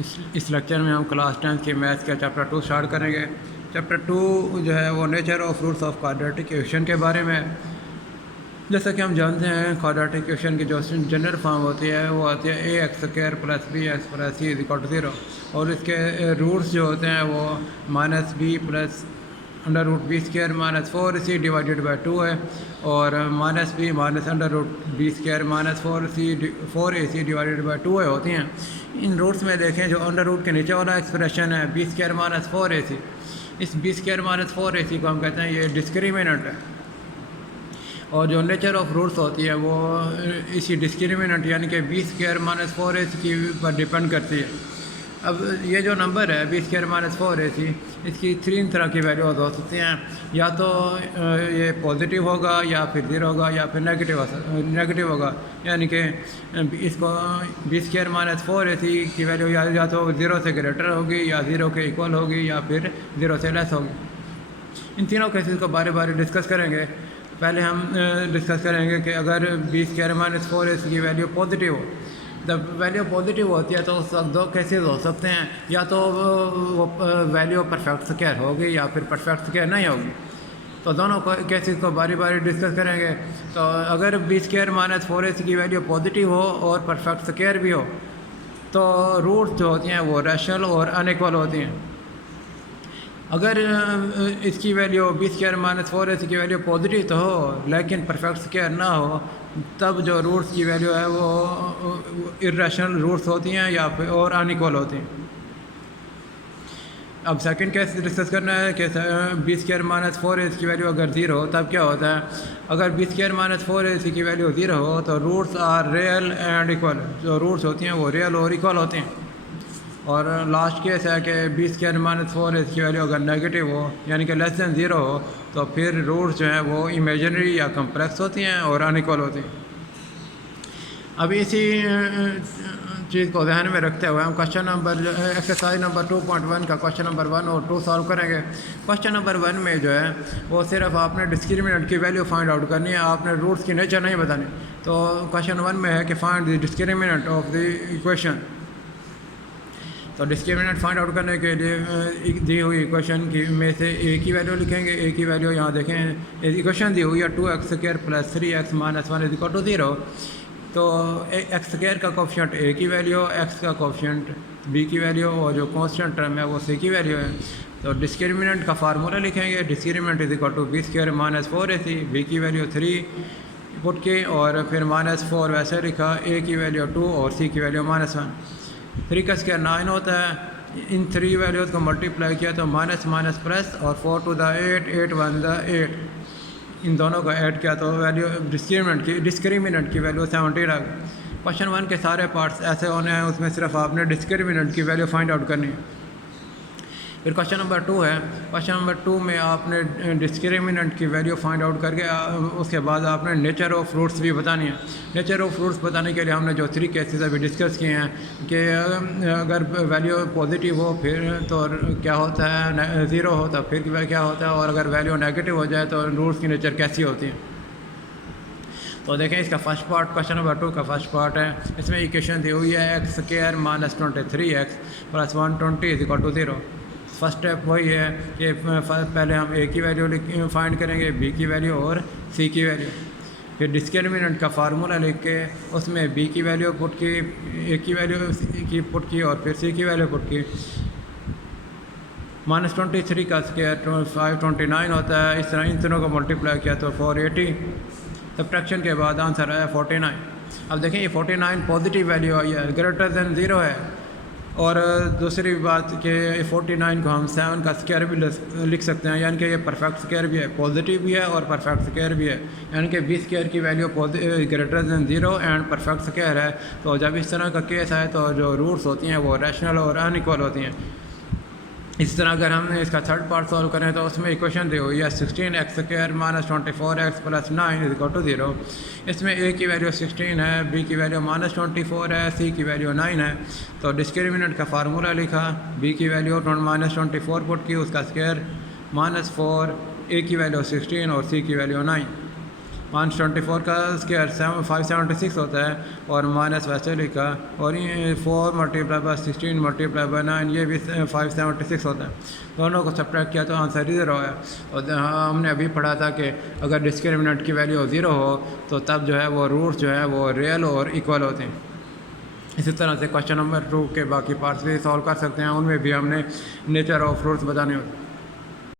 इस लेक्चर में हम क्लास 10 के मैथ्स का चैप्टर 2 स्टार्ट करेंगे। चैप्टर 2 जो है वो nature of roots of quadratic equation के बारे में है। जैसा कि हम जानते हैं क्वाड्रेटिक इक्वेशन की जो जनरल फॉर्म होती है वो आती है A X square plus B X plus C is equal to 0, और इसके रूट्स जो होते हैं वो minus B plus under root B square minus 4c divided by 2 है, और minus B minus under root B square minus 4ac divided by 2 होती हैं। इन रूट्स में देखें जो अंडर रूट के नीचे वाला एक्सप्रेशन है बी स्क्वायर माइनस 4ac, इस बी स्क्वायर माइनस 4ac को हम कहते हैं ये डिस्क्रिमिनेंट है, और जो नेचर ऑफ रूट्स होती है वो इसी डिस्क्रिमिनेंट यानी कि बी स्क्वायर माइनस 4ac की पर डिपेंड करती है। अब ये जो नंबर है बी स्क्वायर माइनस 4ac, इसकी 3 तरह की वैल्यूज हो सकती हैं, या तो ये पॉजिटिव होगा या फिर 0 होगा या फिर नेगेटिव होगा, यानी कि इसको बी स्क्वायर माइनस 4ac की वैल्यू या तो 0 से ग्रेटर होगी या 0 के इक्वल होगी या फिर 0 से लेस होगी। इन तीनों केसेस को बारे बारे डिस्कस करेंगे। पहले हम डिस्कस करेंगे कि अगर बी स्क्वायर माइनस 4ac की वैल्यू पॉजिटिव हो, जब वैल्यू पॉजिटिव होती है तो उस वक्त दो केसेस हो सकते हैं, या तो वो वैल्यू परफेक्ट स्क्वायर होगी या फिर परफेक्ट स्क्वायर नहीं होगी। तो दोनों केसेस को बारी बारी डिस्कस करेंगे। तो अगर बी स्क्वायर माइनस 4ac की वैल्यू पॉजिटिव हो और परफेक्ट स्क्वायर भी हो तो रूट्स जो होती हैं वो रैशनल और अनइक्वल होती हैं। अगर इसकी value B square minus 4ac की वैल्यू पॉजिटिव तो हो लेकिन परफेक्ट स्क्वायर ना हो, तब जो रूट्स की वैल्यू है वो इर्रेशनल रूट्स होती हैं या फिर और अनइक्वल होती हैं। अब सेकंड केस डिस्कस करना है कि बी स्क्वायर माइनस 4ac की वैल्यू अगर 0 हो तब क्या होता है। अगर बी स्क्वायर माइनस 4ac की वैल्यू 0 हो तो roots are real and equal, जो रूट्स होती हैं वो रियल और इक्वल होती हैं। और लास्ट केस है कि बी स्क्वायर माइनस 4ac की वैल्यू अगर नेगेटिव हो यानी कि लेस दैन 0 हो तो फिर रूट्स जो हैं वो इमेजिनरी या कम्प्लेक्स होती हैं और अनइक्वल होती हैं। अब इसी चीज़ को ध्यान में रखते हुए हम क्वेश्चन नंबर एक्सरसाइज नंबर 2.1 का क्वेश्चन नंबर 1 और 2 सॉल्व करेंगे। क्वेश्चन नंबर 1 में जो है वो सिर्फ आपने डिस्क्रिमिनेंट की वैल्यू फाइंड आउट करनी है, आपने रूट्स की नेचर नहीं बतानी। तो क्वेश्चन 1 में है कि find the discriminant of the equation. तो डिस्क्रिमिनेंट फाइंड आउट करने के लिए दी हुई इक्वेशन की में से ए की वैल्यू लिखेंगे। ए की वैल्यू यहाँ देखें, इक्वेशन दी हुई है 2x square plus 3x minus 1 is equal to 0। तो एक्स स्क्वायर का कोफिशिएंट ए की वैल्यू, एक्स का कोफिशिएंट बी की वैल्यू, और जो कांस्टेंट टर्म है वो सी की वैल्यू है। तो डिस्क्रिमिनेंट का फार्मूला लिखेंगे, discriminant is equal to B square minus 4ac, B की वैल्यू 3 पुट की और फिर माइनस 4 वैसे लिखा, ए की वैल्यू 2 और सी की वैल्यू माइनस 1। 3 का स्क्वायर 9 होता है। इन 3 वैल्यूज़ को मल्टीप्लाई किया तो माइनस माइनस प्लस और 4 टू द 8, 8 1 द 8, इन दोनों को ऐड किया तो वैल्यू डिस्क्रिमिनेंट की वैल्यू 17 आ गई। क्वेश्चन 1 के सारे पार्ट्स ऐसे होने हैं, उसमें सिर्फ आपने डिस्क्रिमिनेंट की वैल्यू फाइंड आउट करनी है। फिर क्वेश्चन नंबर 2 है। क्वेश्चन नंबर 2 में आपने डिस्क्रिमिनेंट की वैल्यू फाइंड आउट करके उसके बाद आपने नेचर ऑफ रूट्स भी बतानी है। नेचर ऑफ रूट्स बताने के लिए हमने जो 3 केसेस अभी डिस्कस किए हैं कि अगर वैल्यू पॉजिटिव हो फिर तो क्या होता है, 0 हो तो फिर क्या होता है, और अगर वैल्यू नेगेटिव हो जाए तो रूट्स की नेचर कैसी होती है। तो देखें इसका फर्स्ट पार्ट, क्वेश्चन नंबर 2 का फर्स्ट पार्ट है। इसमें इक्वेशन दी हुई है X square minus 23x plus 120 is equal to 0। First step वही है कि पहले हम ए की वैल्यू फाइंड करेंगे, बी की वैल्यू और सी की वैल्यू। फिर डिस्क्रिमिनेंट का फार्मूला लिख के उसमें बी की वैल्यू पुट की, ए की वैल्यू की पुट की और फिर सी की वैल्यू पुट की। माइनस 23 का स्क्वायर 529 होता है। इस तरह इन तीनों को मल्टीप्लाई किया तो 480, सब्ट्रैक्शन के बाद आंसर आया 49। अब देखें ये 49 पॉजिटिव वैल्यू आई है, ग्रेटर दैन 0 है। और दूसरी बात कि 49 को हम 7 का स्क्वायर भी लिख सकते हैं, यानी कि ये परफेक्ट स्क्वायर भी है, पॉजिटिव भी है और परफेक्ट स्क्वायर भी है, यानी कि बी स्क्वायर की value greater than 0 and perfect square है। तो जब इस तरह का केस है तो जो रूट्स होती हैं वो रैशनल और अनइक्वल होती हैं। इस तरह अगर हम इसका थर्ड पार्ट सॉल्व करें तो उसमें इक्वेशन दी हुई है 16x square minus 24x plus 9 is equal to 0। इसमें ए की वैल्यू 16 है, बी की वैल्यू माइनस 24 है, सी की वैल्यू 9 है। तो डिस्क्रिमिनेंट का फार्मूला लिखा, बी की वैल्यू माइनस 24 पुट की, उसका स्क्वायर माइनस 4, ए की वैल्यू 16 और सी की वैल्यू 9। 124 का स्क्वायर 576 होता है, और माइनस वैसे का, और ये 4 मल्टीप्लाई बाय 16 मल्टीप्लाई बाय 9 ये भी 576 होता है। दोनों को सब्ट्रैक्ट किया तो आंसर ही 0 है। और हमने अभी पढ़ा था कि अगर डिस्क्रिमिनेंट की वैल्यू 0 हो तो तब जो है वो रूट्स जो है वो रियल और इक्वल होते हैं। इसी तरह से क्वेश्चन नंबर 2 के बाकी पार्ट्स भी सॉल्व कर सकते हैं, उनमें भी हमने नेचर ऑफ रूट्स बताने होते हैं।